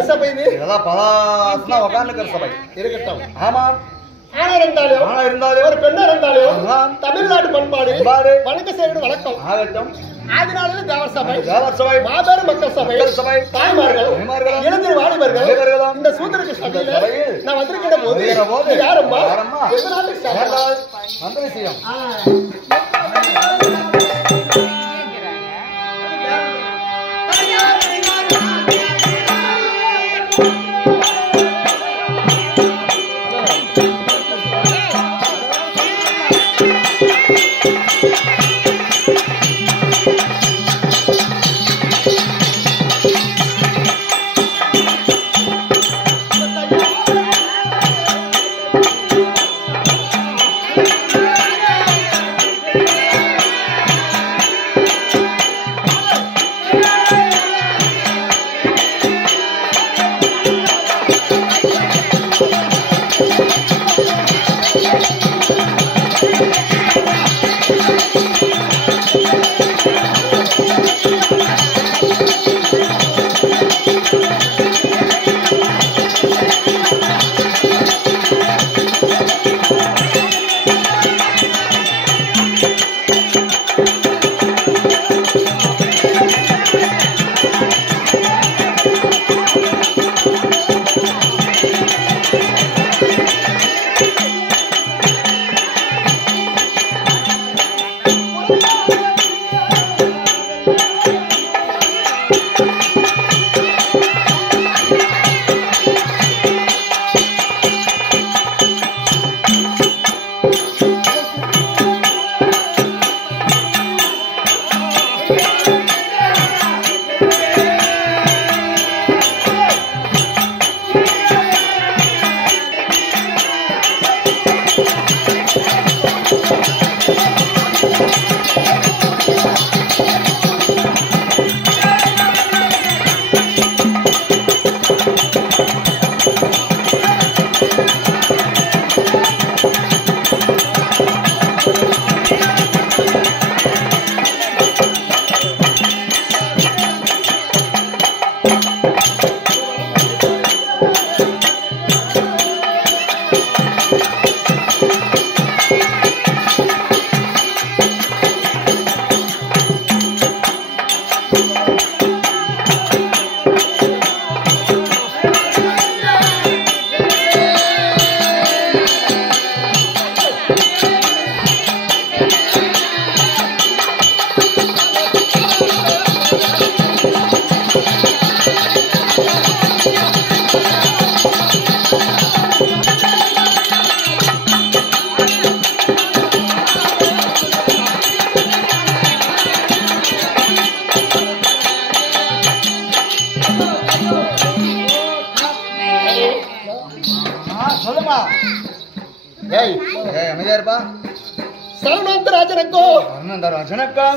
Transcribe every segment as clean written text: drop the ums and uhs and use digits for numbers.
என்ன சபை இது? இதெல்லாம் பலாசனா உட்கார்ந்துக்கிற சபை. இருக்கட்டும். ஆமா. ஆனா இருந்தாலும் ஒரு பெண்ணா இருந்தாலும் தமிழ்நாடு பண்பாடு வணக்க செய்வது வழக்கம். ஆகட்டும். அதனால தேவர் சபை, மாபெரும் மக்கள் சபை, தாய்மார்கள், இளைஞர் வாலிபர்கள் இந்த சூத்திரக்கு சபையில நான் வந்திருக்கிற போது யாரம்மா அந்த விஷயம்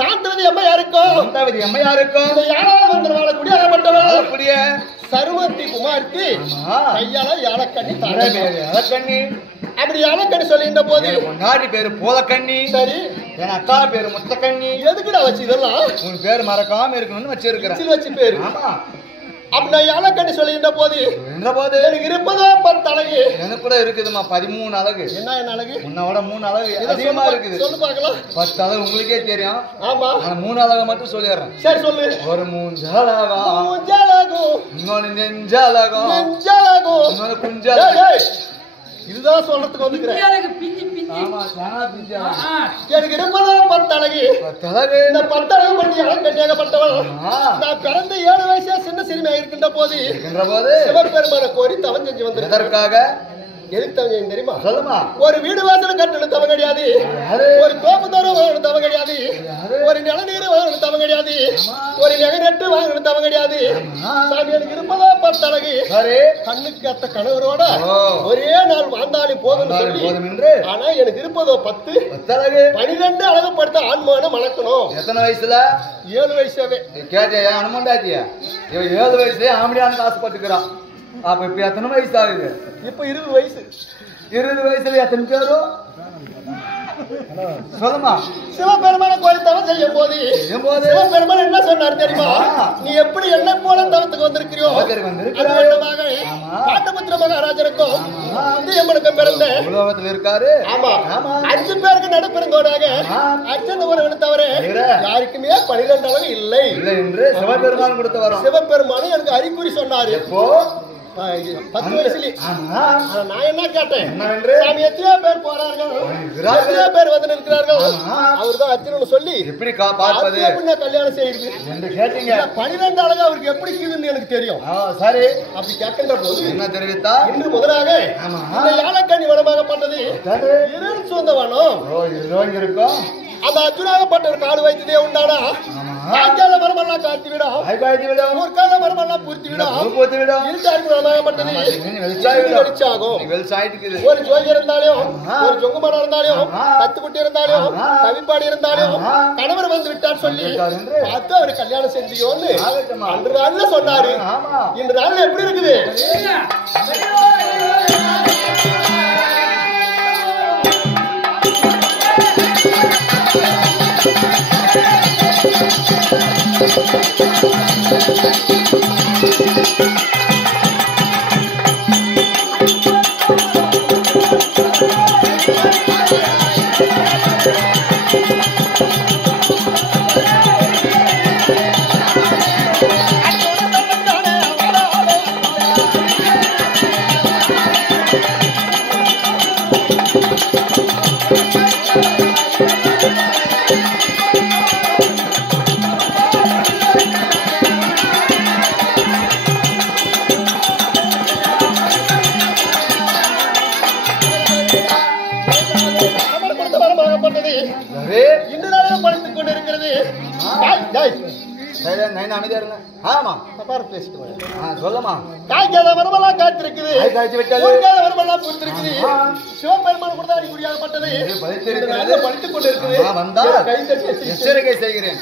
சாந்தவதி அம்மையாருக்கும் சருமத்தி குமார்த்தி கையால யாழக்கண்ணி யாழக்கண்ணி அப்படி யாழக்கண்ணி சொல்லின்ற போது முன்னாடி பேரு போலக்கண்ணி, சரி என் அக்கா பேரு முத்தக்கண்ணி. எதுக்குடா வச்சு இதெல்லாம்? உன் பேரு மறக்காம இருக்கணும்னு வச்சிருக்கிறேன். வச்சு பேரு. ஆமா. அப்படி நான் யாழக்கண்ணி சொல்லின்ற போது எனக்கு இருப்பதோ 10 அழகு. எனக்கு கூட இருக்குதுமா 13 அழகு. என்ன அழகு? உன்னோட 3 அழகு அதிகமா இருக்குது. சொல்லு பார்க்கலாம். 10 அழகு உங்களுக்கே தெரியும். ஆமா. நான் 3 அழகு மட்டும் சொல்லிடுறேன். சரி சொல்லு. ஒரு மூஞ்சலகம், இன்னொன்னு நெஞ்சலகம், இன்னொன்னு குஞ்சலகம். இதுதான் சொல்றதுக்கு வந்துக்கிறேன். ஆமா, எனக்கு இருப்பதோ 10 அழகு. இந்த 10 அழகு பண்ணி அழகப்பட்டவள். நான் பிறந்த 7 வயசா சின்ன சிறுமியா இருக்கின்ற போது சிவபெருமான கோரி தவம் செஞ்சு வந்திருக்கேன். எதுக்கு தவம் தெரியுமா? சொல்லுமா. ஒரு வீடு வாசல் கட்டணும் தவம் கிடையாது, ஒரு தோப்பு தோறும் வாங்கணும் தவம் கிடையாது, ஒரு நிலநீர் வாங்கணும் தவம் கிடையாது, ஒரு நெட்டு வாங்கணும் தவம் கிடையாது. சாமி எனக்கு இருப்பதோ 10 அழகு. கண்ணுக்கு அத்த கணவரோட ஒரே நாள் வாழ்ந்தாலே போதும் சொல்லி. ஆனா எனக்கு இருப்பதோ 10 அழகு. 12 அழகுப்படுத்த ஆன்மானம் வளர்க்கணும். எத்தனை வயசுல? 7 வயசாவே. கேட்டியா அனுமண்டாச்சியா? 7 வயசுலயே ஆம்படியானுக்கு ஆசைப்பட்டுக்கிறான். அப்ப இப்ப எத்தனை வயசு ஆகுது? இப்ப 20 வயசு. 20 வயசுல எத்தனை பேரும் சொல்லுமா. சிவபெருமான கோயில் தவம் செய்யும் போது சிவபெருமான் என்ன சொன்னார் தெரியுமா? நீ எப்படி என்ன போல தவத்துக்கு வந்திருக்கிறியோ காட்டபுத்திர மகாராஜருக்கும் முந்தியம்மனுக்கும் பிறந்த உலகத்தில் இருக்காரு. ஆமா 5 பேருக்கு நடுப்பிறந்தோடாக அர்ஜுன ஒருவனை தவிர யாருக்குமே 12 அளவு இல்லை என்று சிவபெருமான் கொடுத்து வரும். சிவபெருமான் எனக்கு அறிகுறி சொன்னாரு. எப்போ 10 வயசுல. நான் என்ன கேட்டேன், சாமி எத்தனையோ பேர் போறார்கள், எத்தனையோ பேர் வந்து நிற்கிறார்கள், அவர்தான் அர்ஜுனன் சொல்லி எப்படி பார்ப்பது கல்யாணம் செய்யுது என்று கேட்டீங்க. 12 அழகு அவருக்கு எப்படி கீதுன்னு எனக்கு தெரியும். சரி, அப்படி கேட்கின்ற போது என்ன தெரிவித்தா? இன்று முதலாக இந்த யானைக்கண்ணி வனமாகப்பட்டது இருள் சொந்த வனம் இருக்கும். அந்த அர்ஜுனாகப்பட்டவர் காடு வைத்ததே உண்டானா காய்க்காத மரமெல்லாம் காய்ச்சி விடும், ஊர்க்காத மரமெல்லாம் பூர்த்தி விடும், இருட்டாருக்கு வனமாகப்பட்டது வெளிச்சாகும். ஒரு ஜோதி இருந்தாலும் ஒரு ஜொங்கு மரம் இருந்தாலும் 10 குட்டி இருந்தாலும் கவிப்பாடி இருந்தாலும் கணவர் வந்து விட்டார் சொல்லி பார்த்து அவரு கல்யாணம் செஞ்சியோன்னு அன்று நாள்ல சொன்னாரு. இன்று நாள்ல எப்படி இருக்குது? படித்துக் கொண்டிருக்கிறது. சொல்லமா. காய்க்காத மரமெல்லாம் காய்ச்சிருக்குது, மரமெல்லாம் பூத்திருக்குது. சிவபெருமான் கூட அறிகுறியாகப்பட்டது படித்துக் கொண்டிருக்குது. வந்தா எச்சரிக்கை செய்கிறேன்.